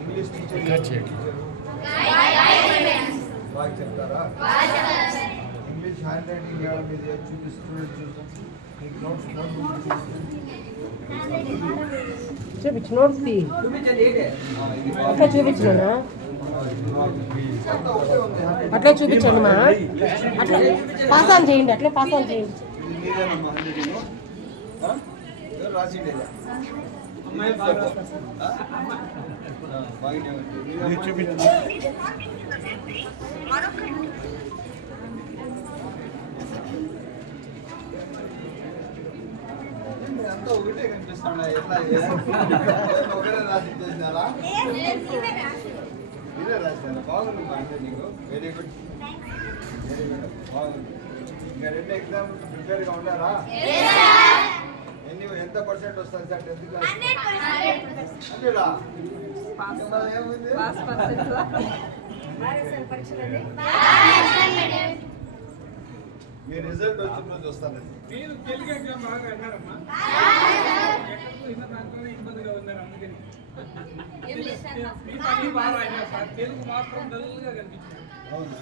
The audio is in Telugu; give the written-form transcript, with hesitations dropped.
ఇంగ్లీష్ టీచర్ బాగా చెప్తారా? ఇంగ్లీష్ హ్యాండ్ రైటింగ్ వేయడం మీద చూపిస్తున్నట్టు చూసాం. చూపించు నోట్స్ అట్లా చూపించలేనా? అట్లే చూపించండి మా అట్లా పాస్ ఆన్ చేయండి, అట్లే పాస్ ఆన్ చేయండి. అంతా ఒకటే కనిపిస్తున్నా. ఎట్లా ఒకరే రాసి చూసినారా? మీరే రాశారు. బాగుంది అంటే నీకు వెరీ గుడ్, వెరీ గుడ్, బాగుంది. ఇంకా 2 ఎగ్జామ్స్ ప్రిపేర్గా ఉన్నారా? ఎంత పర్సెంట్ వస్తుంది సార్? 10th class 100ా? ఏముంది మీ రిజల్ట్ వచ్చిన రోజు వస్తానండి. మీరు తెలుగు ఎగ్జామ్ బాగా అన్నారమ్మా, దాంట్లోనే ఇబ్బందిగా ఉన్నారు. అందుకని మీ బాగా అయినా సార్ తెలుగు మాత్రం డల్గా కనిపించింది. అవునా?